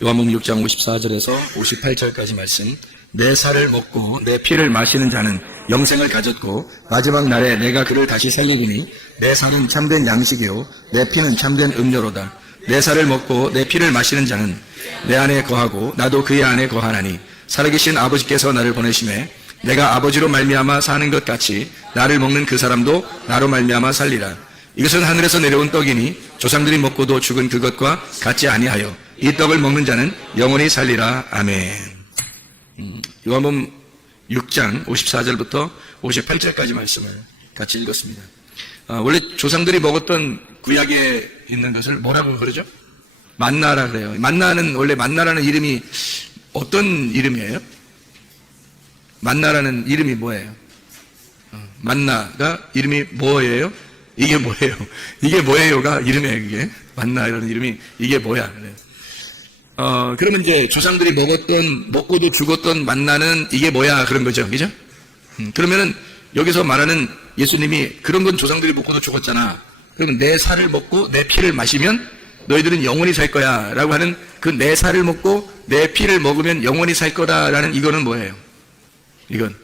요한복음 6장 54절에서 58절까지 말씀. 내 살을 먹고 내 피를 마시는 자는 영생을 가졌고 마지막 날에 내가 그를 다시 살리리니 내 살은 참된 양식이요 내 피는 참된 음료로다. 내 살을 먹고 내 피를 마시는 자는 내 안에 거하고 나도 그의 안에 거하나니 살아계신 아버지께서 나를 보내심에 내가 아버지로 말미암아 사는 것 같이 나를 먹는 그 사람도 나로 말미암아 살리라. 이것은 하늘에서 내려온 떡이니 조상들이 먹고도 죽은 그것과 같지 아니하여 이 떡을 먹는 자는 영원히 살리라. 아멘. 요한복음 6장 54절부터 58절까지 말씀을 같이 읽었습니다. 원래 조상들이 먹었던 구약에 있는 것을 뭐라고 그러죠? 만나라 그래요. 만나는 원래 만나라는 이름이 어떤 이름이에요? 만나라는 이름이 뭐예요? 만나가 이름이 뭐예요? 이게 뭐예요? 이게 뭐예요가 이름이에요. 이게 만나라는 이름이 이게 뭐야? 그래요. 그러면 이제 조상들이 먹고도 죽었던 만나는 이게 뭐야? 그런 거죠. 그죠? 그러면은 여기서 말하는 예수님이 그런 건 조상들이 먹고도 죽었잖아. 그러면 내 살을 먹고 내 피를 마시면 너희들은 영원히 살 거야. 라고 하는 그 내 살을 먹고 내 피를 먹으면 영원히 살 거다라는 이거는 뭐예요? 이건.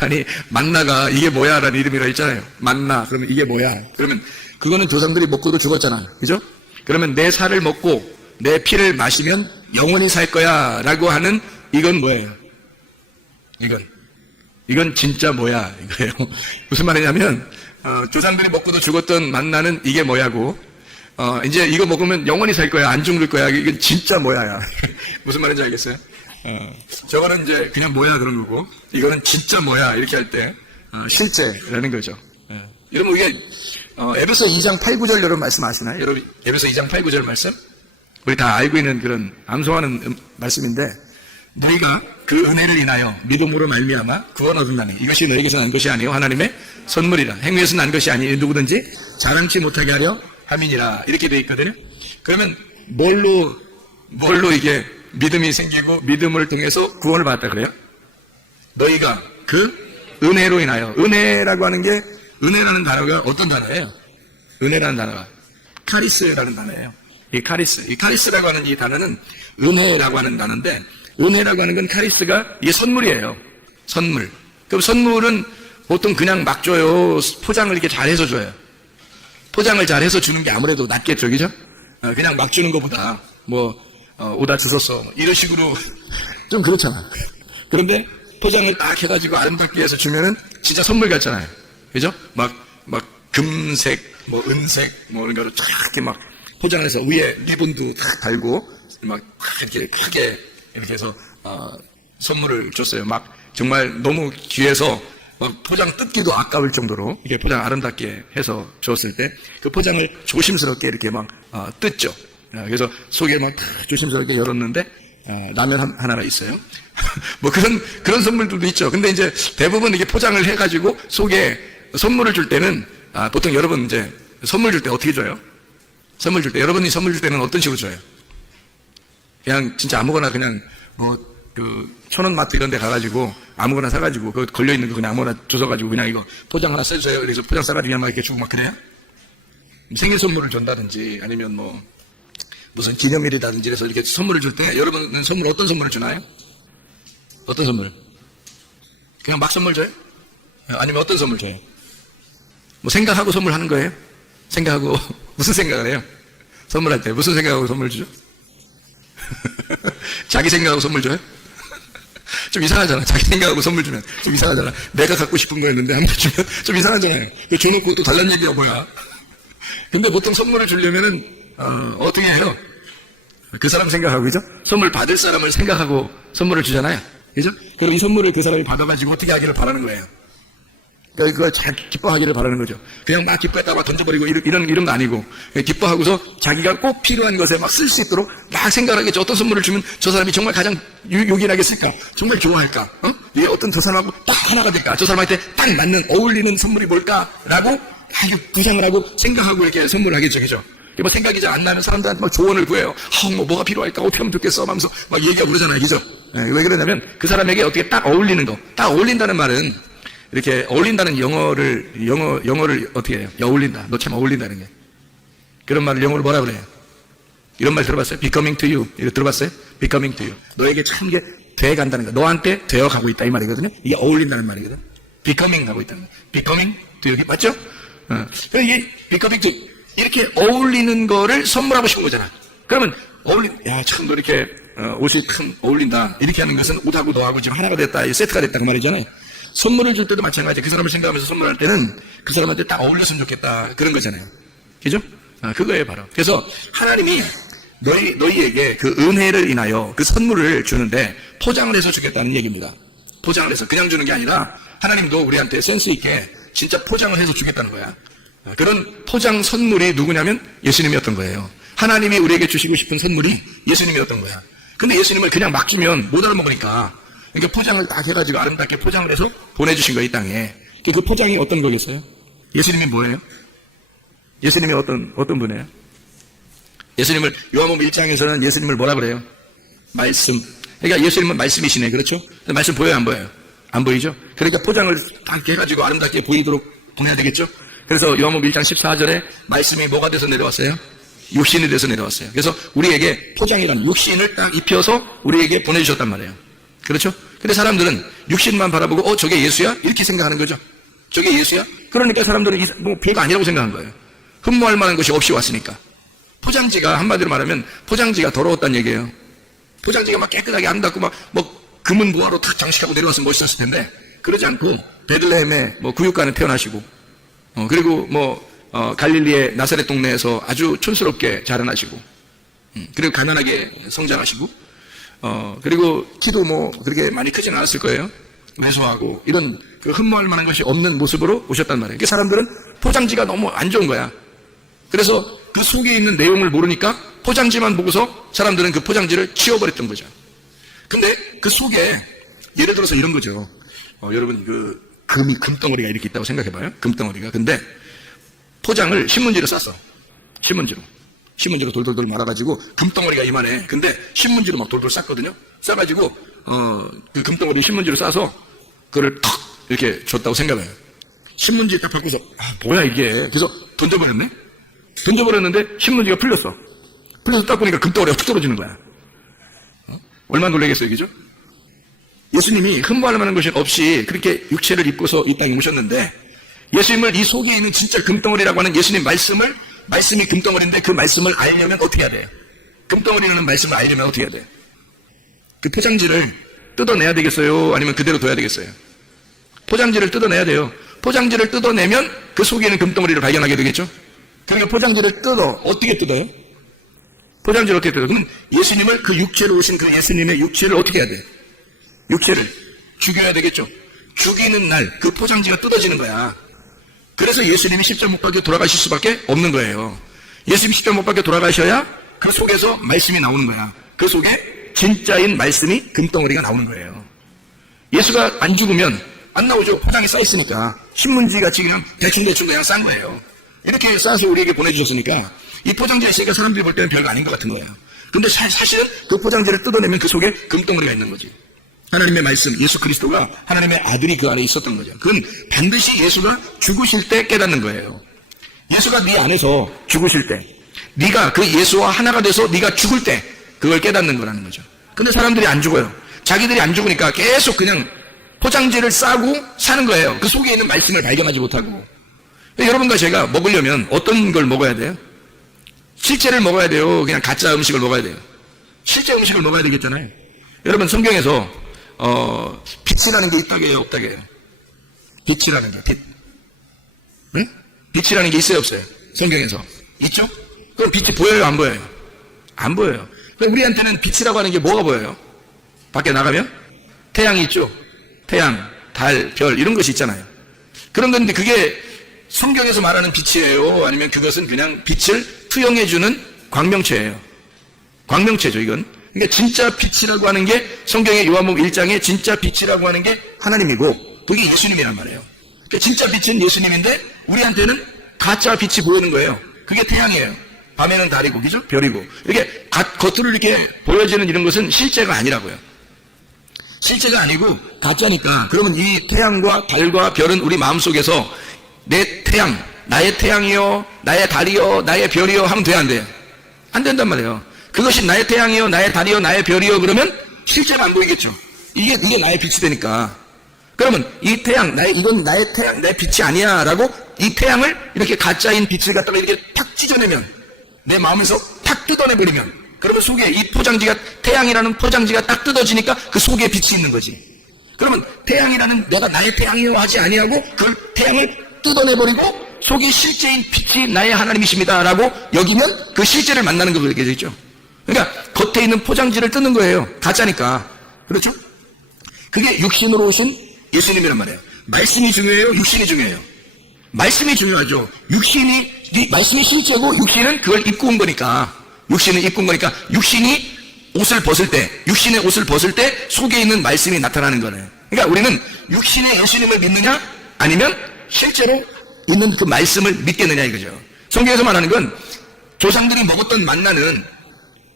아니, 만나가 이게 뭐야? 라는 이름이라 했잖아요. 만나. 그러면 이게 뭐야? 그러면 그거는 조상들이 먹고도 죽었잖아. 그죠? 그러면 내 살을 먹고 내 피를 마시면 영원히 살 거야 라고 하는 이건 뭐예요? 이건 진짜 뭐야 이거예요. 무슨 말이냐면 조상들이 먹고도 죽었던 만나는 이게 뭐야고 이제 이거 먹으면 영원히 살 거야 안 죽을 거야 이건 진짜 뭐야야. 무슨 말인지 알겠어요? 저거는 이제 그냥 뭐야 그런 거고 이거는 진짜 뭐야 이렇게 할 때 실제라는 거죠. 여러분 이게 에베소 2장 8, 9절 여러분 말씀 아시나요? 여러분 에베소 2장 8, 9절 말씀? 우리 다 알고 있는 그런 암송하는 말씀인데 너희가 그 은혜를 인하여 믿음으로 말미암아 구원 얻은다니 이것이 너희에게서 난 것이 아니요 하나님의 선물이라. 행위에서 난 것이 아니 누구든지 자랑치 못하게 하려 함이니라 이렇게 되어 있거든요. 그러면 뭘로 이게 믿음이 생기고 믿음을 통해서 구원을 받았다 그래요? 너희가 그 은혜로 인하여. 은혜라고 하는 게 은혜라는 단어가 어떤 단어예요? 은혜라는 단어가 카리스라는 단어예요. 이 카리스라고 하는 이 단어는 은혜라고 하는 단어인데 은혜라고 하는 건 카리스가 이게 선물이에요. 선물. 그럼 선물은 보통 그냥 막 줘요. 포장을 이렇게 잘해서 줘요. 포장을 잘해서 주는 게 아무래도 낫겠죠, 그죠? 그냥 막 주는 것보다 오다 주웠어 이런 식으로 좀 그렇잖아. 그런데 포장을 딱 해가지고 아름답게 해서 주면은 진짜 선물 같잖아요. 그죠? 막 금색, 은색, 이런 거로 쫙 이렇게 막 포장해서 위에 리본도 탁 달고, 막 이렇게 크게 이렇게 해서, 선물을 줬어요. 막 정말 너무 귀해서 막 포장 뜯기도 아까울 정도로 이렇게 포장 아름답게 해서 줬을 때 그 포장을 조심스럽게 이렇게 막, 뜯죠. 그래서 속에 막 조심스럽게 열었는데, 라면 하나가 있어요. 그런 선물들도 있죠. 근데 이제 대부분 이게 포장을 해가지고 속에 선물을 줄 때는, 보통 여러분 이제 선물 줄 때 어떻게 줘요? 선물 줄 때, 여러분이 선물 줄 때는 어떤 식으로 줘요? 그냥 진짜 아무거나 그냥 1,000원 마트 이런 데 가가지고 아무거나 사가지고 그 걸려있는 거 그냥 아무거나 줘서가지고 그냥 이거 포장 하나 써주세요. 그래서 포장 싸가지고 그냥 막 이렇게 주고 막 그래요? 생일 선물을 준다든지 아니면 무슨 기념일이라든지 그래서 이렇게 선물을 줄 때 여러분은 어떤 선물을 주나요? 어떤 선물? 그냥 막 선물 줘요? 아니면 어떤 선물 줘요? 생각하고 선물하는 거예요? 생각하고 무슨 생각을 해요? 선물할 때 무슨 생각하고 선물 주죠? 자기 생각하고 선물 줘요? 좀 이상하잖아. 자기 생각하고 선물 주면 좀 이상하잖아. 내가 갖고 싶은 거였는데 한 번 주면 좀 이상하잖아요. 줘놓고 또 달라는 얘기가 뭐야? 근데 보통 선물을 주려면은 어떻게 해요? 그 사람 생각하고, 그죠? 선물 받을 사람을 생각하고 선물을 주잖아요. 그죠? 그럼 이 선물을 그 사람이 받아가지고 어떻게 하기를 바라는 거예요. 그러니까 그걸 잘 기뻐하기를 바라는 거죠. 그냥 막 기뻐했다가 막 던져버리고 이런 거 아니고, 기뻐하고서 자기가 꼭 필요한 것에 막 쓸 수 있도록 막 생각하겠죠. 어떤 선물을 주면 저 사람이 정말 가장 요긴하겠을까? 정말 좋아할까? 이게 어떤 저 사람하고 딱 하나가 될까? 저 사람한테 딱 맞는, 어울리는 선물이 뭘까? 라고 아주 구상을 하고 생각하고 이렇게 선물을 하겠죠. 그죠? 생각이 잘 안 나면 사람들한테 막 조언을 구해요. 뭐가 필요할까? 어떻게 하면 좋겠어? 하면서 막 얘기하고 그러잖아요. 그죠? 왜 그러냐면 그 사람에게 어떻게 딱 어울리는 거. 딱 어울린다는 말은 이렇게 어울린다는 영어를 어떻게 해요? 어울린다. 너 참 어울린다는 게. 그런 말을 영어로 뭐라 그래요? 이런 말 들어봤어요? becoming to you. 이거 들어봤어요? becoming to you. 너에게 참 게 돼 간다는 거. 너한테 되어 가고 있다 이 말이거든요. 이게 어울린다는 말이거든. becoming 하고 있다는 거. becoming to you. 맞죠? 그래서 이게 becoming to 이렇게 어울리는 거를 선물하고 싶은 거잖아. 그러면 야, 참 너 이렇게 옷이 참 어울린다. 이렇게 하는 것은 옷하고 너하고 지금 하나가 됐다. 세트가 됐다 그 말이잖아요. 선물을 줄 때도 마찬가지야. 그 사람을 생각하면서 선물할 때는 그 사람한테 딱 어울렸으면 좋겠다. 그런 거잖아요. 그죠? 그거예요, 바로. 그래서 하나님이 너희에게 그 은혜를 인하여 그 선물을 주는데 포장을 해서 주겠다는 얘기입니다. 포장을 해서 그냥 주는 게 아니라 하나님도 우리한테 센스 있게 진짜 포장을 해서 주겠다는 거야. 그런 포장 선물이 누구냐면 예수님이었던 거예요. 하나님이 우리에게 주시고 싶은 선물이 예수님이었던 거야. 근데 예수님을 그냥 막 주면 못 알아먹으니까 그러니까 포장을 딱 해가지고 아름답게 포장을 해서 보내주신 거예요, 이 땅에. 그 포장이 어떤 거겠어요? 예수님이 뭐예요? 예수님이 어떤 분이에요? 예수님을 요한복음 1장에서는 예수님을 뭐라 그래요? 말씀. 그러니까 예수님은 말씀이시네, 그렇죠? 말씀 보여요, 안 보여요? 안 보이죠? 그러니까 포장을 딱 해가지고 아름답게 보이도록 보내야 되겠죠? 그래서 요한복음 1장 14절에 말씀이 뭐가 돼서 내려왔어요? 육신이 돼서 내려왔어요. 그래서 우리에게 포장이란 육신을 딱 입혀서 우리에게 보내주셨단 말이에요. 그렇죠? 근데 사람들은 육신만 바라보고 저게 예수야? 이렇게 생각하는 거죠. 저게 예수야? 그러니까 사람들은 뭐 별거 아니라고 생각한 거예요. 흠모할 만한 것이 없이 왔으니까. 포장지가 한마디로 말하면 포장지가 더러웠다는 얘기예요. 포장지가 막 깨끗하게 아름답고 막 금은 무화로 탁 장식하고 내려왔으면 멋있었을 텐데 그러지 않고 베들레헴에 구육간에 태어나시고 그리고 갈릴리의 나사렛 동네에서 아주 촌스럽게 자라나시고 그리고 가난하게 성장하시고 그리고 키도 그렇게 많이 크진 않았을 거예요. 왜소하고 이런 그 흠모할 만한 것이 없는 모습으로 오셨단 말이에요. 그 사람들은 포장지가 너무 안 좋은 거야. 그래서 그 속에 있는 내용을 모르니까 포장지만 보고서 사람들은 그 포장지를 치워버렸던 거죠. 근데 그 속에 예를 들어서 이런 거죠. 여러분 금덩어리가 이렇게 있다고 생각해봐요. 금덩어리가. 근데 포장을 신문지로 쌌어. 신문지로 돌돌돌 말아가지고 금덩어리가 이만해. 근데 신문지로 막 돌돌 쌌거든요. 싸가지고 그 금덩어리 신문지로 싸서 그거를 턱 이렇게 줬다고 생각해요. 신문지 딱 바꾸서 뭐야 이게. 그래서 던져버렸는데 신문지가 풀렸어. 풀려서 딱 보니까 금덩어리가 툭 떨어지는 거야. 얼마나 놀라겠어요, 그죠? 예수님이 흠모할 만한 것이 없이 그렇게 육체를 입고서 이 땅에 오셨는데 예수님을 이 속에 있는 진짜 금덩어리라고 하는 예수님 말씀이 금덩어리인데 그 말씀을 알려면 어떻게 해야 돼요? 금덩어리라는 말씀을 알려면 어떻게 해야 돼요? 그 포장지를 뜯어내야 되겠어요? 아니면 그대로 둬야 되겠어요? 포장지를 뜯어내야 돼요. 포장지를 뜯어내면 그 속에 있는 금덩어리를 발견하게 되겠죠? 그러니까 포장지를 어떻게 뜯어요? 포장지를 어떻게 뜯어요? 그럼 예수님을 그 육체로 오신 그 예수님의 육체를 어떻게 해야 돼요? 육체를 죽여야 되겠죠? 죽이는 날 그 포장지가 뜯어지는 거야. 그래서 예수님이 십자가 못 박혀 돌아가실 수밖에 없는 거예요. 예수님이 십자가 못 박혀 돌아가셔야 그 속에서 말씀이 나오는 거야. 그 속에 진짜인 말씀이 금덩어리가 나오는 거예요. 예수가 안 죽으면 안 나오죠. 포장이 쌓여있으니까. 신문지같이 그냥 대충 그냥 싼 거예요. 이렇게 싸서 우리에게 보내주셨으니까 이 포장지가 있으니까 사람들이 볼 때는 별거 아닌 것 같은 거야. 근데 사실은 그 포장지를 뜯어내면 그 속에 금덩어리가 있는 거지. 하나님의 말씀, 예수 그리스도가 하나님의 아들이 그 안에 있었던 거죠. 그건 반드시 예수가 죽으실 때 깨닫는 거예요. 예수가 네 안에서 죽으실 때, 네가 그 예수와 하나가 돼서 네가 죽을 때 그걸 깨닫는 거라는 거죠. 근데 사람들이 안 죽어요. 자기들이 안 죽으니까 계속 그냥 포장지를 싸고 사는 거예요. 그 속에 있는 말씀을 발견하지 못하고. 여러분과 제가 먹으려면 어떤 걸 먹어야 돼요? 실제를 먹어야 돼요? 그냥 가짜 음식을 먹어야 돼요? 실제 음식을 먹어야 되겠잖아요. 여러분 성경에서 빛이라는 게 있다게요, 없다게요? 빛이라는 게, 빛. 응? 빛이라는 게 있어요, 없어요? 성경에서. 있죠? 그럼 빛이 보여요, 안 보여요? 안 보여요. 그럼 우리한테는 빛이라고 하는 게 뭐가 보여요? 밖에 나가면? 태양이 있죠? 태양, 달, 별, 이런 것이 있잖아요. 그런 건데 그게 성경에서 말하는 빛이에요? 아니면 그것은 그냥 빛을 투영해주는 광명체예요. 광명체죠, 이건. 그러니까 진짜 빛이라고 하는 게 성경의 요한복음 1장에 진짜 빛이라고 하는 게 하나님이고 그게 예수님이란 말이에요. 그러니까 진짜 빛은 예수님인데 우리한테는 가짜 빛이 보이는 거예요. 그게 태양이에요. 밤에는 달이고, 그죠? 별이고. 이렇게 겉으로 이렇게 보여지는 이런 것은 실제가 아니라고요. 실제가 아니고 가짜니까. 그러면 이 태양과 달과 별은 우리 마음속에서 내 태양, 나의 태양이요, 나의 달이요, 나의 별이요 하면 돼요, 안 돼요? 안 된단 말이에요. 그것이 나의 태양이요, 나의 달이요, 나의 별이요, 그러면 실제로 안 보이겠죠. 이게 나의 빛이 되니까. 그러면 이 태양, 이건 나의 태양, 나의 빛이 아니야, 라고 이 태양을 이렇게 가짜인 빛을 갖다가 이렇게 탁 찢어내면, 내 마음에서 탁 뜯어내버리면, 그러면 속에 이 포장지가, 태양이라는 포장지가 딱 뜯어지니까 그 속에 빛이 있는 거지. 그러면 태양이라는, 내가 나의 태양이요 하지 아니하고 그 태양을 뜯어내버리고 속에 실제인 빛이 나의 하나님이십니다 라고 여기면 그 실제를 만나는 거게 되죠. 그러니까 겉에 있는 포장지를 뜯는 거예요. 가짜니까. 그렇죠? 그게 육신으로 오신 예수님이란 말이에요. 말씀이 중요해요? 육신이 중요해요? 말씀이 중요하죠. 말씀이 실제고 육신은 그걸 입고 온 거니까. 육신은 입고 온 거니까 육신이 옷을 벗을 때, 육신의 옷을 벗을 때 속에 있는 말씀이 나타나는 거예요. 그러니까 우리는 육신의 예수님을 믿느냐 아니면 실제로 있는 그 말씀을 믿겠느냐 이거죠. 성경에서 말하는 건 조상들이 먹었던 만나는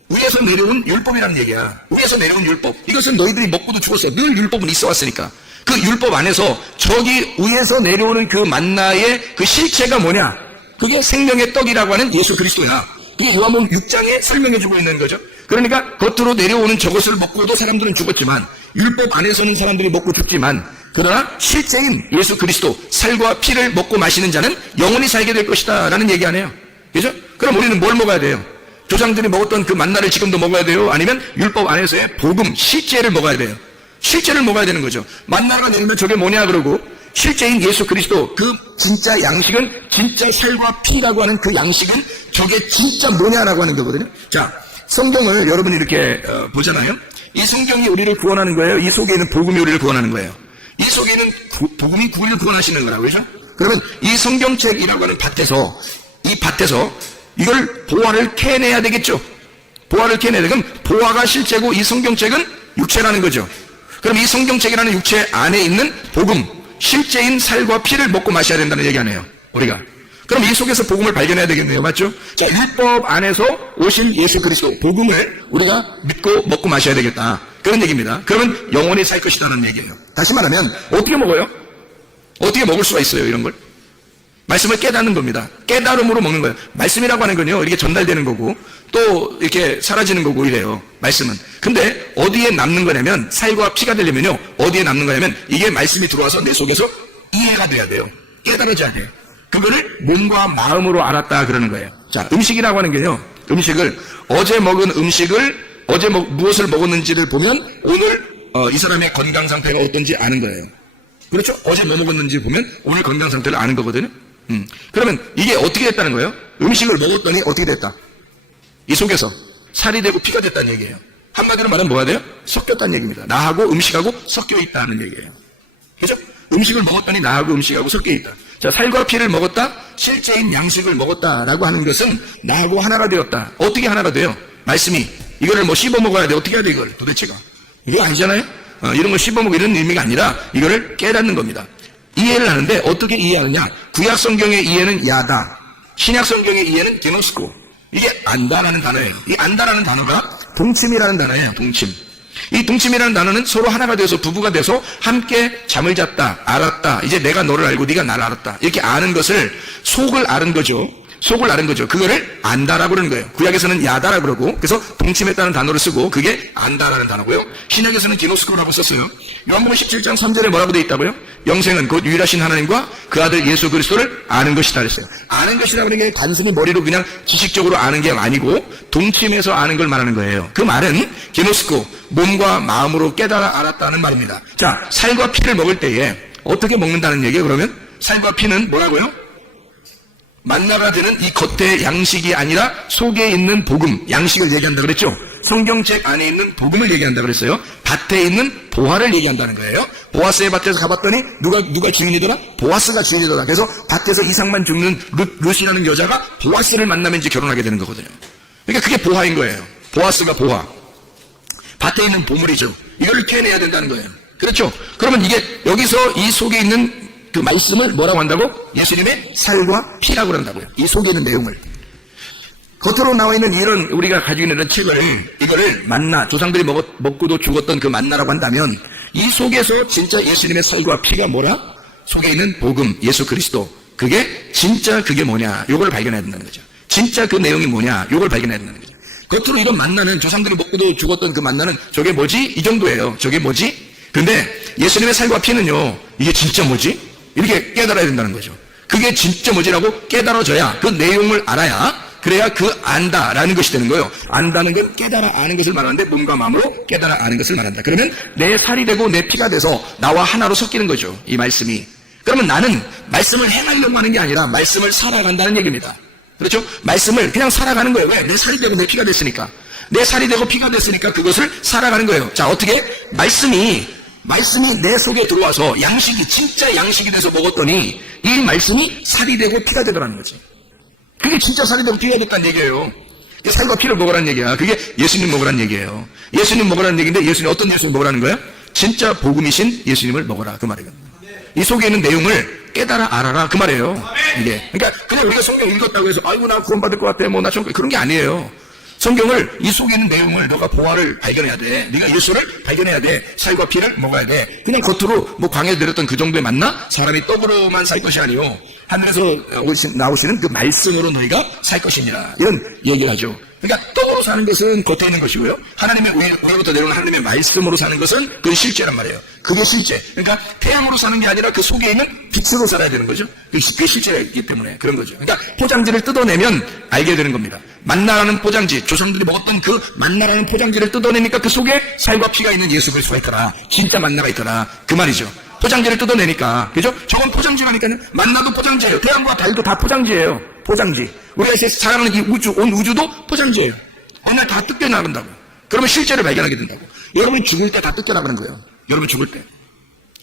위에서 내려온 율법이라는 얘기야. 위에서 내려온 율법. 이것은 너희들이 먹고도 죽었어. 늘 율법은 있어 왔으니까. 그 율법 안에서 저기 위에서 내려오는 그 만나의 그 실체가 뭐냐? 그게 생명의 떡이라고 하는 예수 그리스도야. 이게 요한복음 6장에 설명해주고 있는 거죠. 그러니까 겉으로 내려오는 저것을 먹고도 사람들은 죽었지만 율법 안에서는 사람들이 먹고 죽지만 그러나 실제인 예수 그리스도 살과 피를 먹고 마시는 자는 영원히 살게 될 것이다 라는 얘기 안 해요. 그죠? 그럼 우리는 뭘 먹어야 돼요? 조상들이 먹었던 그 만나를 지금도 먹어야 돼요? 아니면 율법 안에서의 복음, 실제를 먹어야 돼요? 실제를 먹어야 되는 거죠. 만나가 내리면 저게 뭐냐 그러고 실제인 예수 그리스도 그 진짜 양식은 진짜 살과 피라고 하는 그 양식은 저게 진짜 뭐냐라고 하는 거거든요. 자, 성경을 여러분이 이렇게 보잖아요. 이 성경이 우리를 구원하는 거예요. 이 속에 있는 복음이 우리를 구원하는 거예요. 이 속에 있는 복음이 우리를 구원하시는 거라고 그죠? 그러면 이 성경책이라고 하는 밭에서 이 밭에서 이걸 보화를 캐내야 되겠죠. 보화를 캐내야 돼. 그럼 보화가 실제고 이 성경책은 육체라는 거죠. 그럼 이 성경책이라는 육체 안에 있는 복음, 실제인 살과 피를 먹고 마셔야 된다는 얘기 아니에요. 우리가. 그럼 이 속에서 복음을 발견해야 되겠네요. 맞죠? 자, 율법 안에서 오신 예수 그리스도 복음을 우리가 믿고 먹고 마셔야 되겠다. 그런 얘기입니다. 그러면 영원히 살 것이라는 얘기예요. 다시 말하면 어떻게 먹어요? 어떻게 먹을 수가 있어요, 이런 걸? 말씀을 깨닫는 겁니다. 깨달음으로 먹는 거예요. 말씀이라고 하는 건요, 이렇게 전달되는 거고, 또 이렇게 사라지는 거고 이래요, 말씀은. 근데 어디에 남는 거냐면, 살과 피가 되려면요, 어디에 남는 거냐면, 이게 말씀이 들어와서 내 속에서 이해가 돼야 돼요. 깨달아져야 돼요. 그거를 몸과 마음으로 알았다 그러는 거예요. 자, 음식이라고 하는 게요, 음식을, 어제 먹은 음식을, 무엇을 먹었는지를 보면, 오늘, 이 사람의 건강 상태가 어떤지 아는 거예요. 그렇죠? 어제 뭐 먹었는지 보면, 오늘 건강 상태를 아는 거거든요. 그러면 이게 어떻게 됐다는 거예요? 음식을 먹었더니 어떻게 됐다? 이 속에서 살이 되고 피가 됐다는 얘기예요. 한마디로 말하면 뭐가 돼요? 섞였다는 얘기입니다. 나하고 음식하고 섞여 있다는 얘기예요. 그죠? 음식을 먹었더니 나하고 음식하고 섞여 있다. 자, 살과 피를 먹었다, 실제인 양식을 먹었다라고 하는 것은 나하고 하나가 되었다. 어떻게 하나가 돼요? 말씀이 이거를 뭐 씹어 먹어야 돼. 어떻게 해야 돼 이걸 도대체가? 이거 아니잖아요? 이런 걸 씹어 먹고 이런 의미가 아니라 이거를 깨닫는 겁니다. 이해를 하는데 어떻게 이해하느냐? 구약 성경의 이해는 야다, 신약 성경의 이해는 게노스코. 이게 안다라는 단어예요. 이 안다라는 단어가 동침이라는 단어예요. 동침. 이 동침이라는 단어는 서로 하나가 돼서 부부가 돼서 함께 잠을 잤다, 알았다. 이제 내가 너를 알고 네가 나를 알았다. 이렇게 아는 것을 속을 아는 거죠. 속을 아는 거죠. 그거를 안다라고 그러는 거예요. 구약에서는 야다라고 그러고, 그래서 동침했다는 단어를 쓰고, 그게 안다라는 단어고요. 신약에서는 기노스코라고 썼어요. 요한복음 17장 3절에 뭐라고 되어 있다고요? 영생은 곧 유일하신 하나님과 그 아들 예수 그리스도를 아는 것이다 그랬어요. 아는 것이라고 하는 게 단순히 머리로 그냥 지식적으로 아는 게 아니고, 동침해서 아는 걸 말하는 거예요. 그 말은 기노스코, 몸과 마음으로 깨달아 알았다는 말입니다. 자, 살과 피를 먹을 때에 어떻게 먹는다는 얘기예요? 그러면 살과 피는 뭐라고요? 만나가 되는 이 겉의 양식이 아니라 속에 있는 복음, 양식을 얘기한다 그랬죠? 성경책 안에 있는 복음을 얘기한다 그랬어요. 밭에 있는 보화를 얘기한다는 거예요. 보아스의 밭에서 가봤더니 누가 주인이더라? 보아스가 주인이더라. 그래서 밭에서 이상만 죽는 룻이라는 여자가 보아스를 만나면 이제 결혼하게 되는 거거든요. 그러니까 그게 보화인 거예요. 보아스가 보화. 밭에 있는 보물이죠. 이걸 캐내야 된다는 거예요. 그렇죠? 그러면 이게 여기서 이 속에 있는 그 말씀을 뭐라고 한다고? 예수님의 살과 피라고 한다고요. 이 속에 있는 내용을. 겉으로 나와 있는 이런 우리가 가지고 있는 이런 책을, 이거를 만나, 조상들이 먹고도 죽었던 그 만나라고 한다면 이 속에서 진짜 예수님의 살과 피가 뭐라? 속에 있는 복음, 예수 그리스도. 그게 진짜 그게 뭐냐? 요걸 발견해야 된다는 거죠. 진짜 그 내용이 뭐냐? 요걸 발견해야 된다는 거죠. 겉으로 이런 만나는 조상들이 먹고도 죽었던 그 만나는 저게 뭐지? 이 정도예요. 저게 뭐지? 근데 예수님의 살과 피는요, 이게 진짜 뭐지? 이렇게 깨달아야 된다는 거죠. 그게 진짜 뭐지라고 깨달아져야, 그 내용을 알아야, 그래야 그 안다라는 것이 되는 거예요. 안다는 건 깨달아 아는 것을 말하는데 몸과 마음으로 깨달아 아는 것을 말한다. 그러면 내 살이 되고 내 피가 돼서 나와 하나로 섞이는 거죠. 이 말씀이. 그러면 나는 말씀을 행하려고 하는 게 아니라 말씀을 살아간다는 얘기입니다. 그렇죠? 말씀을 그냥 살아가는 거예요. 왜? 내 살이 되고 내 피가 됐으니까. 내 살이 되고 피가 됐으니까 그것을 살아가는 거예요. 자, 어떻게? 말씀이 내 속에 들어와서 양식이, 진짜 양식이 돼서 먹었더니 이 말씀이 살이 되고 피가 되더라는 거지. 그게 진짜 살이 되고 피가 됐다는 얘기예요. 살과 피를 먹으라는 얘기야. 그게 예수님 먹으라는 얘기예요. 예수님 먹으라는 얘기인데 예수님 어떤 예수님 먹으라는 거야? 진짜 복음이신 예수님을 먹어라. 그 말이에요. 이 속에 있는 내용을 깨달아 알아라. 그 말이에요. 이게. 그러니까 그냥 우리가 성경 읽었다고 해서 아이고 나 구원받을 것 같아. 뭐 나 좀 그런 게 아니에요. 성경을 이 속에 있는 내용을 너가 보화를 발견해야 돼. 네가 예수를 발견해야 돼. 살과 피를 먹어야 돼. 그냥 겉으로 뭐 광야에 내렸던 그 정도에 맞나? 사람이 떡으로만 살 것이 아니요 하늘에서 나오시는 그 말씀으로 너희가 살 것이니라. 이런 얘기를 하죠. 그러니까 떡으로 사는 것은 겉에 있는 것이고요. 하나님의 우리로부터 내려오는 하나님의 말씀으로 사는 것은 그건 실제란 말이에요. 그게 실제. 그러니까 태양으로 사는 게 아니라 그 속에 있는 빛으로 살아야 되는 거죠. 그게 실제가 있기 때문에 그런 거죠. 그러니까 포장지를 뜯어내면 알게 되는 겁니다. 만나라는 포장지, 조상들이 먹었던 그 만나라는 포장지를 뜯어내니까 그 속에 살과 피가 있는 예수 그리스도가 있더라. 진짜 만나가 있더라. 그 말이죠. 포장지를 뜯어내니까, 그죠? 저건 포장지라니까요. 만나도 포장지예요. 태양과 달도 다 포장지예요. 포장지. 우리가 살아가는 이 우주, 온 우주도 포장지예요. 어느 날 다 뜯겨나간다고. 그러면 실제를 발견하게 된다고. 여러분이 죽을 때 다 뜯겨나가는 거예요. 여러분 죽을 때.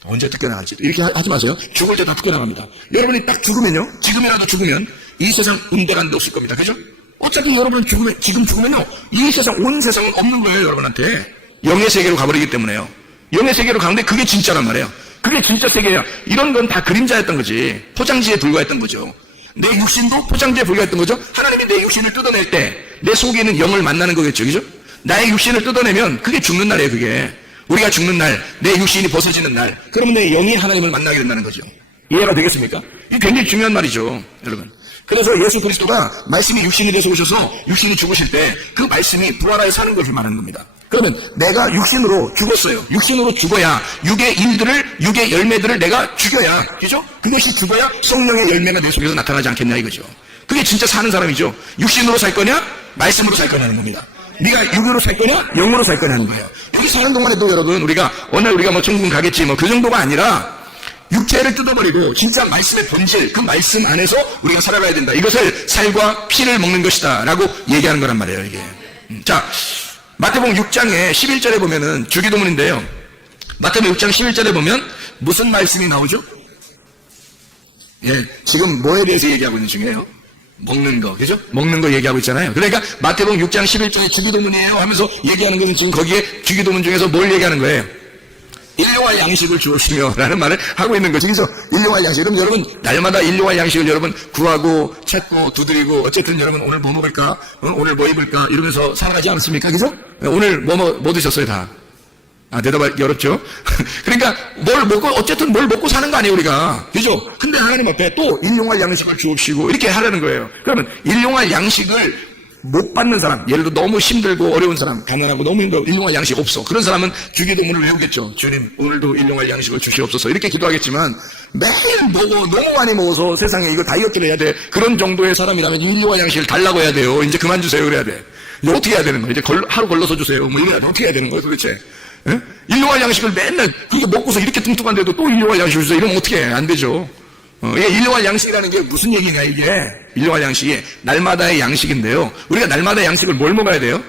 언제 뜯겨나갈지. 이렇게 하지 마세요. 죽을 때 다 뜯겨나갑니다. 여러분이 딱 죽으면요. 지금이라도 죽으면 이 세상 운대간데 없을 겁니다. 그죠? 어차피 여러분은 지금 죽으면요. 이 세상, 온 세상은 없는 거예요. 여러분한테. 영의 세계로 가버리기 때문에요. 영의 세계로 가는데 그게 진짜란 말이에요. 그게 진짜 세계야. 이런 건 다 그림자였던 거지. 포장지에 불과했던 거죠. 내 육신도 포장지에 불과했던 거죠. 하나님이 내 육신을 뜯어낼 때 내 속에 있는 영을 만나는 거겠죠. 그죠? 나의 육신을 뜯어내면 그게 죽는 날이에요. 그게. 우리가 죽는 날, 내 육신이 벗어지는 날. 그러면 내 영이 하나님을 만나게 된다는 거죠. 이해가 되겠습니까? 이게 굉장히 중요한 말이죠. 여러분. 그래서 예수 그리스도가 말씀이 육신이 돼서 오셔서 육신이 죽으실 때 그 말씀이 부활하여 사는 것을 말하는 겁니다. 그러면 내가 육신으로 죽었어요. 육신으로 죽어야 육의 일들을, 육의 열매들을 내가 죽여야, 그죠? 그것이 죽어야 성령의 열매가 내 속에서 나타나지 않겠냐 이거죠. 그게 진짜 사는 사람이죠. 육신으로 살 거냐? 말씀으로 살 거냐는 겁니다. 네가 육으로 살 거냐? 영으로 살 거냐는 거예요. 여기 사는 동안에도 여러분, 우리가 어느 날 우리가 뭐 천국 가겠지 뭐 그 정도가 아니라 육체를 뜯어버리고 진짜 말씀의 본질, 그 말씀 안에서 우리가 살아가야 된다. 이것을 살과 피를 먹는 것이다 라고 얘기하는 거란 말이에요. 이게. 자, 마태복음 6장에 11절에 보면은 주기도문인데요. 마태복음 6장 11절에 보면 무슨 말씀이 나오죠? 예, 지금 뭐에 대해서 얘기하고 있는 중이에요? 먹는 거, 그죠? 먹는 거 얘기하고 있잖아요. 그러니까 마태복음 6장 11절에 주기도문이에요 하면서 얘기하는 것은 지금 거기에 주기도문 중에서 뭘 얘기하는 거예요? 일용할 양식을 주옵시며 라는 말을 하고 있는 거죠. 그래서 일용할 양식. 그럼 여러분 날마다 일용할 양식을 여러분 구하고 찾고 두드리고 어쨌든 여러분 오늘 뭐 먹을까? 오늘 뭐 입을까? 이러면서 살아가지 않습니까? 그죠? 오늘 뭐 드셨어요 다? 대답하기 어렵죠? 그러니까 어쨌든 뭘 먹고 사는 거 아니에요 우리가. 그죠? 근데 하나님 앞에 또 일용할 양식을 주옵시고 이렇게 하라는 거예요. 그러면 일용할 양식을 못 받는 사람, 예를 들어 너무 힘들고 어려운 사람, 가난하고 너무 힘들고 일용할 양식 없어. 그런 사람은 주기도문을 외우겠죠. 주님, 오늘도 일용할 양식을 주시옵소서. 이렇게 기도하겠지만 매일 너무 많이 먹어서 세상에 이거 다이어트를 해야 돼. 그런 정도의 사람이라면 일용할 양식을 달라고 해야 돼요. 이제 그만 주세요. 그래야 돼. 이제 어떻게 해야 되는 거예요? 이제 하루 걸러서 주세요. 뭐 이래야 돼. 어떻게 해야 되는 거예요 도대체? 예? 일용할 양식을 맨날 그게 먹고서 이렇게 뚱뚱한데도 또 일용할 양식을 주세요. 이러면 어떻게 해? 안 되죠. 일용할 양식이라는 게 무슨 얘기냐 이게. 일용할 양식이 날마다의 양식인데요. 우리가 날마다의 양식을 뭘 먹어야 돼요?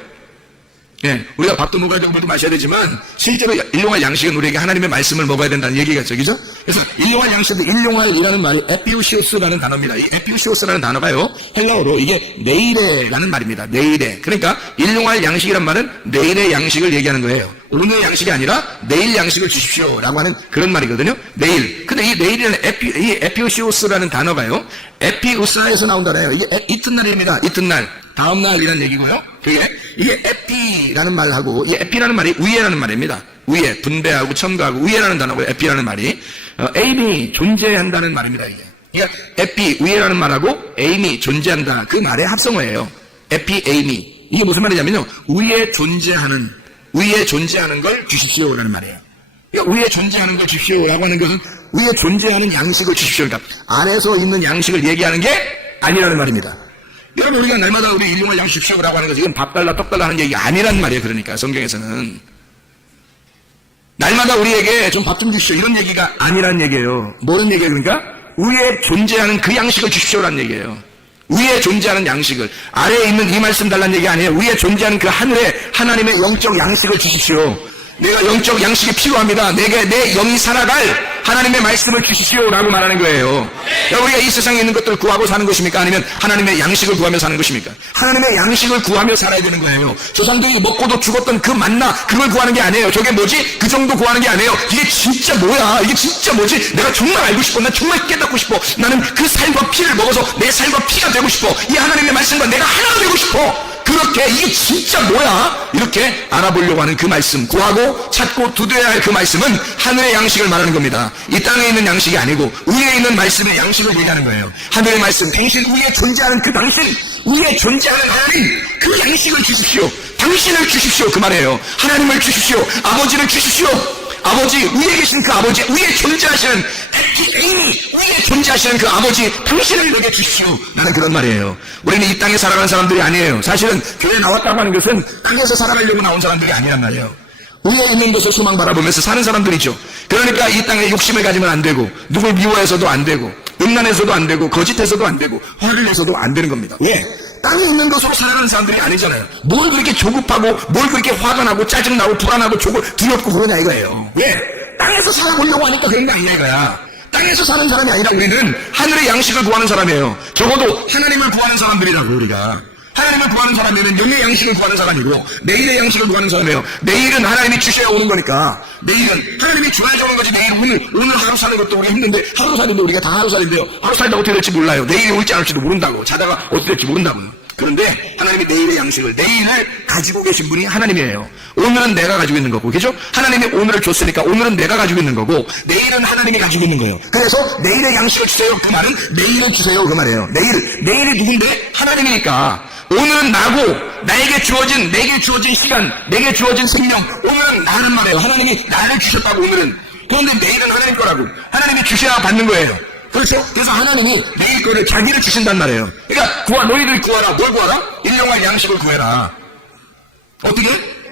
예, 우리가 밥도 먹어야 되고 물도 마셔야 되지만 실제로 일용할 양식은 우리에게 하나님의 말씀을 먹어야 된다는 얘기겠죠. 그죠? 그래서 일용할 양식은 일용할이라는 말이 에피우시오스라는 단어입니다. 이 에피우시오스라는 단어가요. 헬라어로 이게 내일에라는 말입니다. 내일에. 그러니까 일용할 양식이란 말은 내일의 양식을 얘기하는 거예요. 오늘의 양식이 아니라 내일 양식을 주십시오라고 하는 그런 말이거든요. 내일. 근데 이 내일이라는 이 에피우시오스라는 단어가요. 에피우사에서 나온 단어예요. 이게 이튿날입니다. 이튿날. 다음날이라는 얘기고요. 이게 에피라는 말하고, 이 에피라는 말이 위에라는 말입니다. 위에, 분배하고 첨가하고 위에라는 단어고 에피라는 말이 에임이 존재한다는 말입니다. 이게. 그러니까 에피 위에라는 말하고 에임이 존재한다. 그 말의 합성어예요. 에피 에임이. 이게 무슨 말이냐면요. 위에 존재하는 걸 주십시오라는 말이에요. 그러니까 위에 존재하는 걸 주십시오라고 하는 것은 위에 존재하는 양식을 주십시오. 그러니까 안에서 있는 양식을 얘기하는 게 아니라는 말입니다. 여러분, 우리가 날마다 우리 일용할 양식 주십시오라고 하는 것은 이건 밥 달라 떡 달라 하는 얘기가 아니란 말이에요. 그러니까 성경에서는 날마다 우리에게 좀 밥 좀 주십시오 이런 얘기가 아니란 얘기예요. 뭐는 얘기예요? 그러니까 위에 존재하는 그 양식을 주십시오라는 얘기예요. 위에 존재하는 양식을, 아래에 있는 이 말씀 달라는 얘기 아니에요. 위에 존재하는 그 하늘에 하나님의 영적 양식을 주십시오. 내가 영적 양식이 필요합니다. 내게 내 영이 살아갈 하나님의 말씀을 주십시오라고 말하는 거예요. 우리가 이 세상에 있는 것들을 구하고 사는 것입니까? 아니면 하나님의 양식을 구하며 사는 것입니까? 하나님의 양식을 구하며 살아야 되는 거예요. 조상들이 먹고도 죽었던 그 만나, 그걸 구하는 게 아니에요. 저게 뭐지? 그 정도 구하는 게 아니에요. 이게 진짜 뭐야? 이게 진짜 뭐지? 내가 정말 알고 싶어. 난 정말 깨닫고 싶어. 나는 그 살과 피를 먹어서 내 살과 피가 되고 싶어. 이 하나님의 말씀과 내가 하나가 되고 싶어. 그렇게 이게 진짜 뭐야? 이렇게 알아보려고 하는 그 말씀, 구하고 찾고 두드려야 할 그 말씀은 하늘의 양식을 말하는 겁니다. 이 땅에 있는 양식이 아니고 위에 있는 말씀의 양식을 얘기하는 거예요. 하늘의 말씀, 당신 위에 존재하는 그 당신, 위에 존재하는 하나님, 그 양식을 주십시오. 당신을 주십시오. 그 말이에요. 하나님을 주십시오. 아버지를 주십시오. 아버지, 위에 계신 그 아버지, 위에 존재하시는 이미 위에 존재하시는 그 아버지, 당신을 내게 주십시오. 나는 그런 말이에요. 우리는 이 땅에 살아가는 사람들이 아니에요. 사실은 교회에 나왔다고 하는 것은 땅에서 살아가려고 나온 사람들이 아니란 말이에요. 위에 있는 것을 소망 바라보면서 사는 사람들이죠. 그러니까 이 땅에 욕심을 가지면 안 되고, 누굴 미워해서도 안 되고, 음란해서도 안 되고, 거짓해서도 안 되고, 화를 내서도 안 되는 겁니다. 왜? 땅에 있는 것으로 살아가는 사람들이 아니잖아요. 뭘 그렇게 조급하고, 뭘 그렇게 화가 나고, 짜증나고, 불안하고, 두렵고 그러냐 이거예요. 왜? 땅에서 살아보려고 하니까 그런 게 아니냐 이거야. 땅에서 사는 사람이 아니라 우리는 하늘의 양식을 구하는 사람이에요. 적어도 하나님을 구하는 사람들이라고 우리가. 하나님을 구하는 사람들은 영의 양식을 구하는 사람이고 내일의 양식을 구하는 사람이에요. 내일은 하나님이 주셔야 오는 거니까. 내일은 하나님이 줘야지 오는 거지. 내일 오늘 하루 사는 것도 우리가 힘든데 하루 살인데 우리가 다 하루 살인데요. 하루 살다 어떻게 될지 몰라요. 내일이 올지 안 올지도 모른다고. 자다가 어떻게 될지 모른다고요. 그런데 하나님이 내일의 양식을, 내일을 가지고 계신 분이 하나님이에요. 오늘은 내가 가지고 있는 거고, 그죠? 하나님이 오늘을 줬으니까 오늘은 내가 가지고 있는 거고, 내일은 하나님이 가지고 있는 거예요. 그래서 내일의 양식을 주세요. 그 말은 내일을 주세요. 그 말이에요. 내일이 누군데? 하나님이니까. 오늘은 나고, 내게 주어진 시간, 내게 주어진 생명, 오늘은 나는 말이에요. 하나님이 나를 주셨다고, 오늘은. 그런데 내일은 하나님 거라고. 하나님이 주셔야 받는 거예요. 그렇죠? 그래서 하나님이 내일 거를 자기를 주신단 말이에요. 그러니까 너희들 구하라. 뭘 구하라? 일용할 양식을 구해라. 어떻게?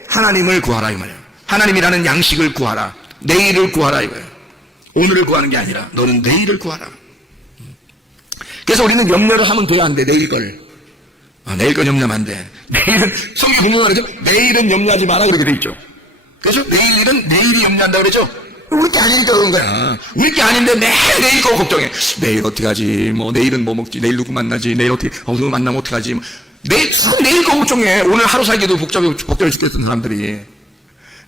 하나님을 구하라 이 말이에요. 하나님이라는 양식을 구하라. 내일을 구하라 이거예요. 오늘을 구하는 게 아니라 너는 내일을 구하라. 그래서 우리는 염려를 하면 돼야 안 돼. 내일 걸. 내일 걸 염려하면 안 돼. 내일은 성경 분명히 말하죠. 내일은 염려하지 마라 이렇게 돼 있죠. 그렇죠? 내일이 염려한다 그러죠. 우리 게 아니니까 그런 거야. 우리 게 아닌데 매일 내일 거 걱정해. 내일 어떻게 하지? 내일은 뭐 먹지? 내일 누구 만나지? 내일 어떻게, 누구 만나면 어떻게 하지? 내일 거 걱정해. 오늘 하루 살기도 복잡해 죽겠던 사람들이.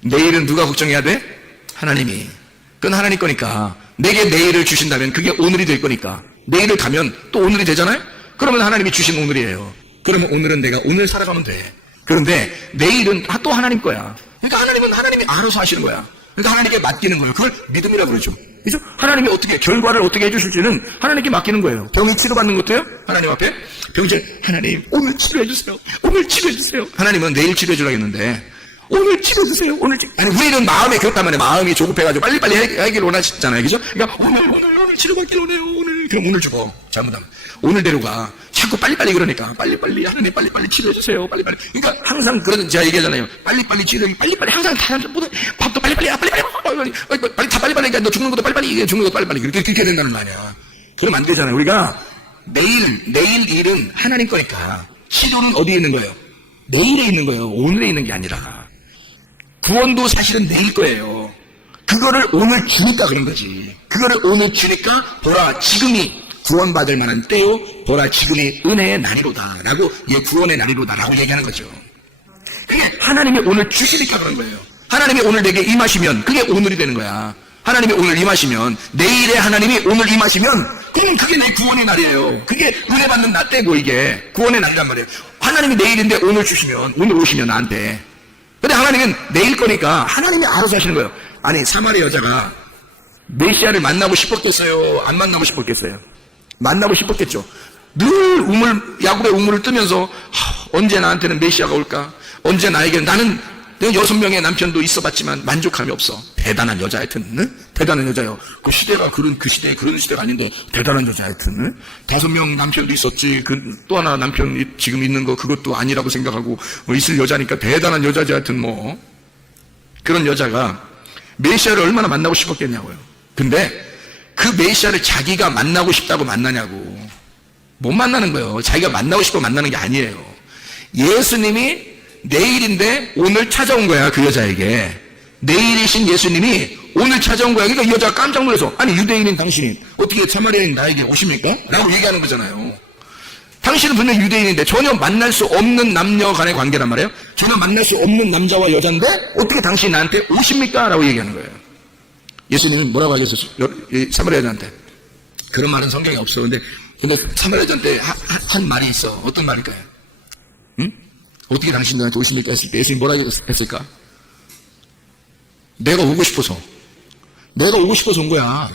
내일은 누가 걱정해야 돼? 하나님이. 그건 하나님 거니까. 내게 내일을 주신다면 그게 오늘이 될 거니까. 내일을 가면 또 오늘이 되잖아요? 그러면 하나님이 주신 오늘이에요. 그러면 오늘은 내가 오늘 살아가면 돼. 그런데 내일은 또 하나님 거야. 그러니까 하나님이 알아서 하시는 거야. 그러니까 하나님께 맡기는 거예요. 그걸 믿음이라고 그러죠. 그죠? 하나님이 결과를 어떻게 해주실지는 하나님께 맡기는 거예요. 병이 치료받는 것도요? 하나님 앞에 병실, 하나님, 오늘 치료해주세요. 오늘 치료해주세요. 하나님은 내일 치료해주려고 했는데, 오늘 치료해주세요. 아니, 우리는 마음에 그렇단 말이에요. 마음이 조급해가지고 빨리빨리 하기를 원하시잖아요. 그죠? 그러니까 오늘 치료받기를 원해요. 그럼 오늘 주고, 잘못하면. 오늘대로 가. 자꾸 빨리빨리 그러니까. 빨리빨리, 하나님 빨리빨리 치료해주세요. 빨리빨리. 그러니까 항상 제가 얘기하잖아요. 빨리빨리 치료하기, 빨리빨리 항상 밥도 빨리빨리 다 빨리빨리. 그러니까 너 죽는 것도 빨리빨리, 죽는 것도 빨리빨리. 그렇게 된다는 말이야. 그러면 안 되잖아요. 우리가 내일 일은 하나님 거니까. 치료는 어디에 있는 거예요? 내일에 있는 거예요. 오늘에 있는 게 아니라. 구원도 사실은 내일 거예요. 그거를 오늘 주니까 그런 거지. 그거를 오늘 주니까 보라 지금이 구원받을 만한 때요. 보라 지금이 은혜의 날이로다 라고, 구원의 날이로다 라고 얘기하는 거죠. 그게 하나님이 오늘 주시니까 그런 거예요. 하나님이 오늘 내게 임하시면 그게 오늘이 되는 거야. 하나님이 오늘 임하시면, 내일에 하나님이 오늘 임하시면 그럼 그게 내 구원의 날이에요. 그게 은혜 받는 날 때고, 이게 구원의 날이란 말이에요. 하나님이 내일인데 오늘 주시면, 오늘 오시면 나한테. 근데 하나님은 내일 거니까 하나님이 알아서 하시는 거예요. 아니, 사마리아 여자가 메시아를 만나고 싶었겠어요? 안 만나고 싶었겠어요? 만나고 싶었겠죠. 늘 야곱의 우물을 뜨면서 언제 나한테는 메시아가 올까? 언제 나에게 나는 6명의 남편도 있어봤지만 만족함이 없어. 대단한 여자 하여튼, 응? 대단한 여자요. 그 시대가 그 시대에 그런 시대가 아닌데 대단한 여자 하여튼, 응? 5명 남편도 있었지. 또 하나 남편 지금 있는 거 그것도 아니라고 생각하고 있을 여자니까 대단한 여자지 하여튼 뭐. 그런 여자가 메시아를 얼마나 만나고 싶었겠냐고요. 근데 그 메시아를 자기가 만나고 싶다고 만나냐고. 못 만나는 거예요. 자기가 만나고 싶어 만나는 게 아니에요. 예수님이 내일인데 오늘 찾아온 거야, 그 여자에게. 내일이신 예수님이 오늘 찾아온 거야. 그러니까 이 여자가 깜짝 놀라서, 아니 유대인인 당신이 어떻게 사마리아인 나에게 오십니까? 라고 얘기하는 거잖아요. 당신은 분명히 유대인인데 전혀 만날 수 없는 남녀 간의 관계란 말이에요. 전혀 만날 수 없는 남자와 여자인데 어떻게 당신이 나한테 오십니까? 라고 얘기하는 거예요. 예수님은 뭐라고 하겠어요? 사마리아 여자한테. 그런 말은 성경에 없어. 근데 사마리아 여자한테 한 말이 있어. 어떤 말일까요? 응? 어떻게 당신들한테 오십니까? 했을 때 예수님이 뭐라고 했을까? 내가 오고 싶어서 온 거야.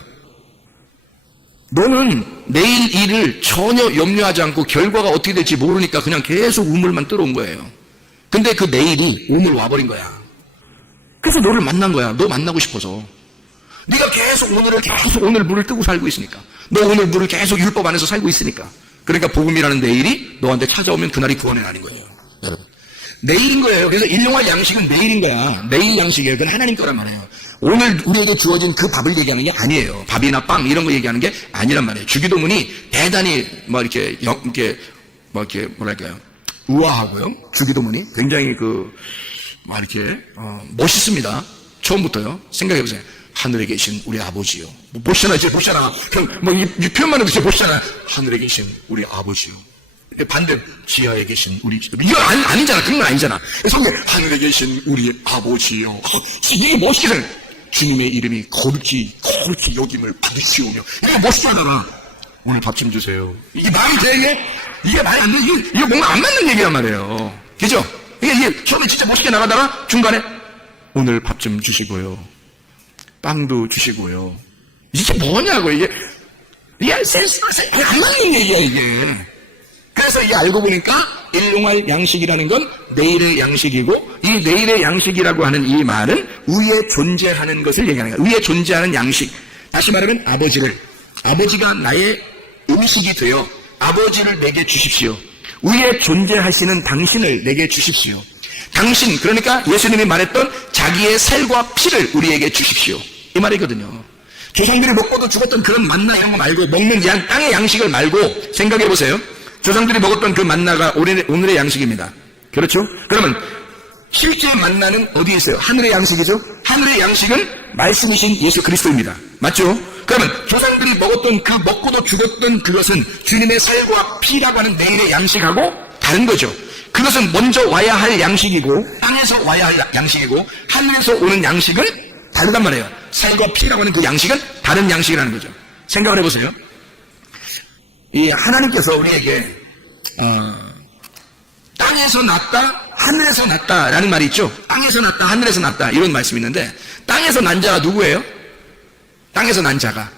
너는 내일 일을 전혀 염려하지 않고 결과가 어떻게 될지 모르니까 그냥 계속 우물만 들어온 거예요. 근데 그 내일이 오늘 와버린 거야. 그래서 너를 만난 거야. 너 만나고 싶어서. 네가 계속 오늘 물을 뜨고 살고 있으니까. 너 오늘 물을 계속 율법 안에서 살고 있으니까. 그러니까 복음이라는 내일이 너한테 찾아오면 그날이 구원의 날인 거예요. 여러분. 내일인 거예요. 그래서 일용할 양식은 내일인 거야. 내일 양식이에요. 그건 하나님 거란 말이에요. 오늘 우리에게 주어진 그 밥을 얘기하는 게 아니에요. 밥이나 빵 이런 거 얘기하는 게 아니란 말이에요. 주기도문이 대단히 이렇게 뭐랄까요? 우아하고요. 주기도문이 굉장히 이렇게 멋있습니다. 처음부터요. 생각해 보세요. 하늘에 계신 우리 아버지요. 멋있잖아, 이제 멋있잖아. 이 표현만 해도 진짜 멋있잖아. 하늘에 계신 우리 아버지요. 반대 지하에 계신 우리 이거 아니잖아. 그런 건 아니잖아. 성경 하늘에 계신 우리 아버지요. 이게 멋있게 생각. 주님의 이름이 거룩히 여김을 받으시오며. 이거 멋있잖아. 오늘 밥 좀 주세요. 이게 말이 돼? 이게 말이 안 돼? 이게 뭔가 안 맞는 얘기란 말이에요. 그죠? 이게 처음에 진짜 멋있게 나가다가 중간에 오늘 밥 좀 주시고요. 빵도 주시고요. 이게 뭐냐고 이게 센스가 안 맞는 얘기야 이게. 그래서 이게 알고 보니까 일용할 양식이라는 건 내일의 양식이고, 이 내일의 양식이라고 하는 이 말은 위에 존재하는 것을 얘기하는 거예요. 위에 존재하는 양식. 다시 말하면 아버지가 나의 음식이 되어 아버지를 내게 주십시오. 위에 존재하시는 당신을 내게 주십시오. 당신, 그러니까 예수님이 말했던 자기의 살과 피를 우리에게 주십시오. 이 말이거든요. 조상들이 먹고도 죽었던 그런 만나 이런 거 말고, 먹는 땅의 양식을 말고 생각해 보세요. 조상들이 먹었던 그 만나가 오늘의 양식입니다. 그렇죠? 그러면 실제 만나는 어디에 있어요? 하늘의 양식이죠? 하늘의 양식은 말씀이신 예수 그리스도입니다. 맞죠? 그러면 조상들이 먹었던 그 먹고도 죽었던 그것은 주님의 살과 피라고 하는 내일의 양식하고 다른 거죠. 그것은 먼저 와야 할 양식이고, 땅에서 와야 할 양식이고, 하늘에서 오는 양식은 다르단 말이에요. 살과 피라고 하는 그 양식은 다른 양식이라는 거죠. 생각을 해보세요. 이 하나님께서 우리에게 땅에서 났다, 하늘에서 났다라는 말이 있죠. 땅에서 났다, 하늘에서 났다 이런 말씀이 있는데, 땅에서 난 자가 누구예요? 땅에서 난 자가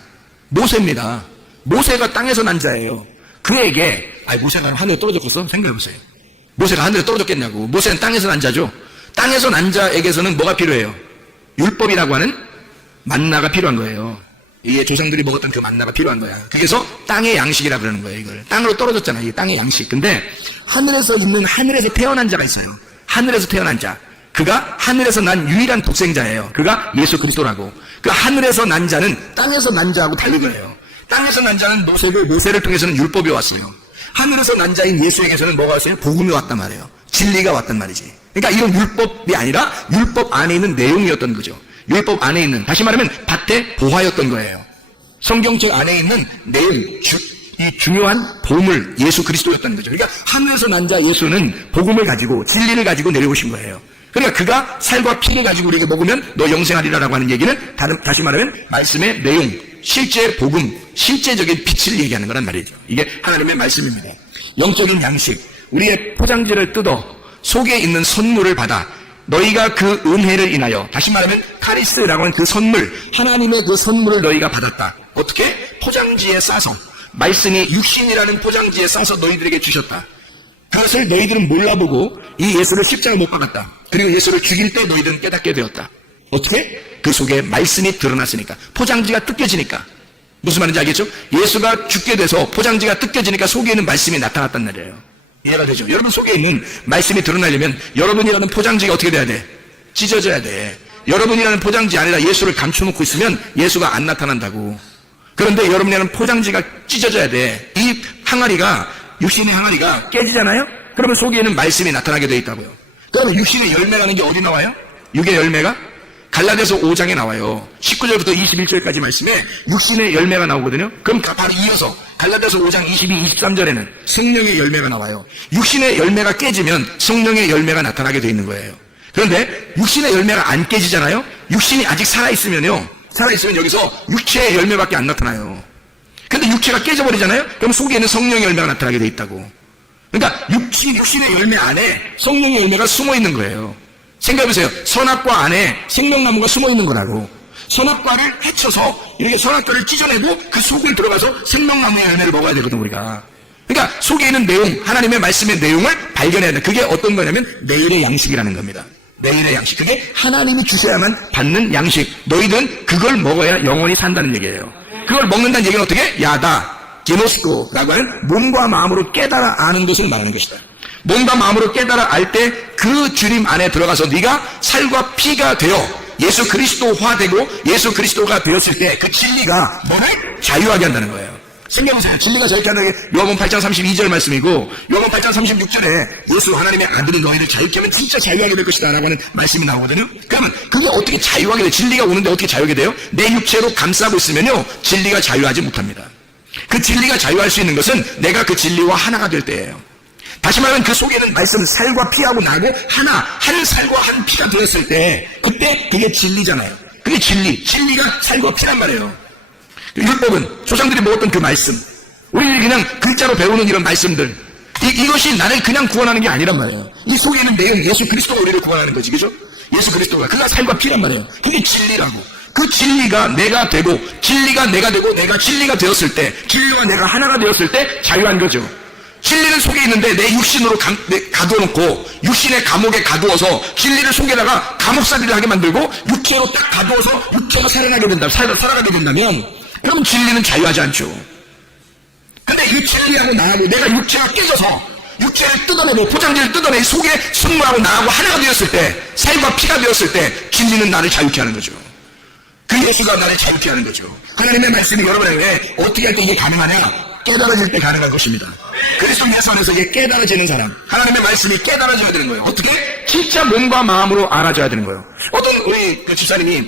모세입니다. 모세가 땅에서 난 자예요. 그에게 모세가 하늘에 떨어졌겠어? 생각해보세요. 모세가 하늘에 떨어졌겠냐고. 모세는 땅에서 난 자죠. 땅에서 난 자에게서는 뭐가 필요해요? 율법이라고 하는 만나가 필요한 거예요. 이게 조상들이 먹었던 그 만나가 필요한 거야. 그래서 땅의 양식이라 그러는 거예요. 이걸 땅으로 떨어졌잖아. 이게 땅의 양식. 근데 하늘에서 태어난 자가 있어요. 하늘에서 태어난 자. 그가 하늘에서 난 유일한 독생자예요. 그가 예수 그리스도라고. 그 하늘에서 난 자는 땅에서 난 자하고 달린 거예요. 땅에서 난 자는 모세를 통해서는 율법이 왔어요. 하늘에서 난 자인 예수에게서는 뭐가 왔어요? 복음이 왔단 말이에요. 진리가 왔단 말이지. 그러니까 이건 율법이 아니라 율법 안에 있는 내용이었던 거죠. 율법 안에 있는, 다시 말하면 밭의 보화였던 거예요. 성경책 안에 있는 내용, 이 중요한 보물, 예수 그리스도였던 거죠. 그러니까 하늘에서 난 자 예수는 복음을 가지고 진리를 가지고 내려오신 거예요. 그러니까 그가 살과 피를 가지고 우리에게 먹으면 너 영생하리라라고 하는 얘기는 다시 말하면 말씀의 내용, 실제 복음, 실제적인 빛을 얘기하는 거란 말이죠. 이게 하나님의 말씀입니다. 영적인 양식, 우리의 포장지를 뜯어 속에 있는 선물을 받아 너희가 그 은혜를 인하여, 다시 말하면 카리스라고 하는 그 선물, 하나님의 그 선물을 너희가 받았다. 어떻게? 포장지에 싸서 말씀이 육신이라는 포장지에 싸서 너희들에게 주셨다. 그것을 너희들은 몰라보고 이 예수를 십자가 못 박았다. 그리고 예수를 죽일 때 너희들은 깨닫게 되었다. 어떻게? 그 속에 말씀이 드러났으니까. 포장지가 뜯겨지니까. 무슨 말인지 알겠죠? 예수가 죽게 돼서 포장지가 뜯겨지니까 속에 있는 말씀이 나타났단 말이에요. 이해가 되죠? 여러분 속에 있는 말씀이 드러나려면 여러분이라는 포장지가 어떻게 돼야 돼? 찢어져야 돼. 여러분이라는 포장지 안에다 예수를 감춰놓고 있으면 예수가 안 나타난다고. 그런데 여러분이라는 포장지가 찢어져야 돼. 이 항아리가, 육신의 항아리가 깨지잖아요? 그러면 속에 있는 말씀이 나타나게 돼 있다고요. 그러면 육신의 열매라는 게 어디 나와요? 육의 열매가? 갈라디아서 5장에 나와요. 19절부터 21절까지 말씀에 육신의 열매가 나오거든요. 그럼 바로 이어서 갈라디아서 5장 22, 23절에는 성령의 열매가 나와요. 육신의 열매가 깨지면 성령의 열매가 나타나게 돼 있는 거예요. 그런데 육신의 열매가 안 깨지잖아요. 육신이 아직 살아있으면 여기서 육체의 열매밖에 안 나타나요. 근데 육체가 깨져버리잖아요. 그럼 속에 있는 성령의 열매가 나타나게 돼 있다고. 그러니까 육신의 열매 안에 성령의 열매가 숨어 있는 거예요. 생각해보세요. 선악과 안에 생명나무가 숨어 있는 거라고. 선악과를 헤쳐서 이렇게 선악과를 찢어내고 그 속을 들어가서 생명나무의 열매를 먹어야 되거든 우리가. 그러니까 속에 있는 내용, 하나님의 말씀의 내용을 발견해야 돼. 그게 어떤 거냐면 내일의 양식이라는 겁니다. 내일의 양식. 그게 하나님이 주셔야만 받는 양식. 너희들은 그걸 먹어야 영원히 산다는 얘기예요. 그걸 먹는다는 얘기는 어떻게? 야다, 기노스코라고 하는 몸과 마음으로 깨달아 아는 것을 말하는 것이다. 몸과 마음으로 깨달아 알 때 그 주님 안에 들어가서 네가 살과 피가 되어 예수 그리스도화되고 예수 그리스도가 되었을 때 그 진리가 너를 자유하게 한다는 거예요. 생각해보세요. 진리가 자유케 하는 게 요한복음 8장 32절 말씀이고 요한복음 8장 36절에 예수 하나님의 아들이 너희를 자유케 하면 진짜 자유하게 될 것이다 라고 하는 말씀이 나오거든요. 그러면 그게 어떻게 자유하게 돼요? 진리가 오는데 어떻게 자유하게 돼요? 내 육체로 감싸고 있으면요 진리가 자유하지 못합니다. 그 진리가 자유할 수 있는 것은 내가 그 진리와 하나가 될 때예요. 다시 말하면 그 속에는 말씀 살과 피하고 나고 한 살과 한 피가 되었을 때 그때 그게 진리잖아요. 그게 진리가 살과 피란 말이에요. 율법은 조상들이 먹었던 그 말씀, 우리들이 그냥 글자로 배우는 이런 말씀들, 이것이 나를 그냥 구원하는 게 아니란 말이에요. 이 속에 있는 내용, 예수 그리스도가 우리를 구원하는 거지, 그죠? 예수 그리스도가 그가 살과 피란 말이에요. 그게 진리라고. 그 진리가 내가 되고 진리가 내가 되고 내가 진리가 되었을 때, 진리와 내가 하나가 되었을 때 자유한 거죠. 진리는 속에 있는데 내 육신으로 가둬놓고 육신의 감옥에 가두어서 진리를 속에다가 감옥살이를 하게 만들고 육체로 딱 가두어서 육체가 살아가게 된다면 그럼 진리는 자유하지 않죠. 근데 이 진리하고 나하고 내가 육체가 깨져서 육체를 뜯어내고 포장지를 뜯어내 속에 승무하고 나하고 하나가 되었을 때 살과 피가 되었을 때 진리는 나를 자유케 하는 거죠. 그 예수가 나를 자유케 하는 거죠. 하나님의 말씀이 여러분에게 어떻게 할 때 이게 가능하냐? 깨달아질 때 가능한 것입니다. 그리스도 예수 안에서 이게 깨달아지는 사람, 하나님의 말씀이 깨달아져야 되는 거예요. 어떻게? 진짜 몸과 마음으로 알아져야 되는 거예요. 어떤 우리 그 집사님이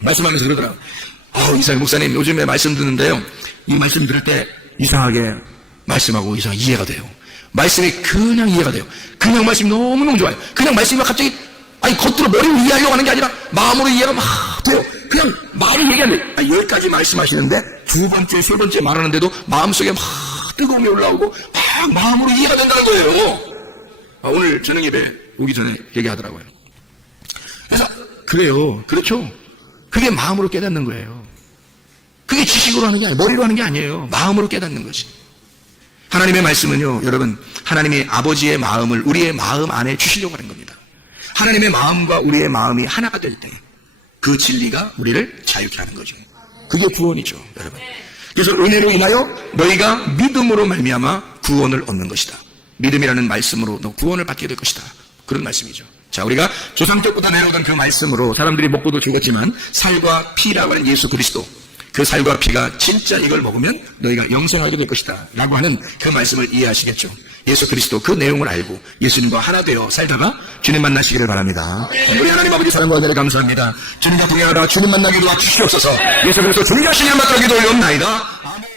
말씀하면서 그러더라고요. 이상희 목사님 요즘에 말씀 듣는데요, 이 말씀 들을 때 이상하게 말씀하고 이상하게 이해가 돼요. 말씀이 그냥 이해가 돼요. 그냥 말씀이 너무너무 좋아요. 그냥 말씀이 갑자기 겉으로 머리로 이해하려고 하는 게 아니라 마음으로 이해가 막 돼요. 그냥 말이 얘기 안 돼. 여기까지 말씀하시는데 두 번째, 세 번째 말하는데도 마음속에 막 뜨거움이 올라오고 막 마음으로 이해가 된다는 거예요. 오늘 저녁 예배 오기 전에 얘기하더라고요. 그래서 그래요. 그렇죠. 그게 마음으로 깨닫는 거예요. 그게 지식으로 하는 게 아니에요. 머리로 하는 게 아니에요. 마음으로 깨닫는 거지. 하나님의 말씀은요, 여러분, 하나님이 아버지의 마음을 우리의 마음 안에 주시려고 하는 겁니다. 하나님의 마음과 우리의 마음이 하나가 될 때 그 진리가 우리를 자유케 하는 거죠. 그게 구원이죠, 여러분. 그래서 은혜로 인하여 너희가 믿음으로 말미암아 구원을 얻는 것이다. 믿음이라는 말씀으로 너 구원을 받게 될 것이다. 그런 말씀이죠. 자, 우리가 조상 때부터 내려오던 그 말씀으로 사람들이 먹고도 죽었지만 살과 피라고 하는 예수 그리스도, 그 살과 피가 진짜 이걸 먹으면 너희가 영생하게 될 것이다 라고 하는 그 말씀을 이해하시겠죠. 예수 그리스도 그 내용을 알고 예수님과 하나 되어 살다가 주님 만나시기를 바랍니다. 우리 하나님 아버지 사랑과 은혜를 감사합니다. 주님과 동행하다 주님 만나기도 주시옵소서. 예수 그리스도 주님 자신을 맡아 기도 올려옵나이다.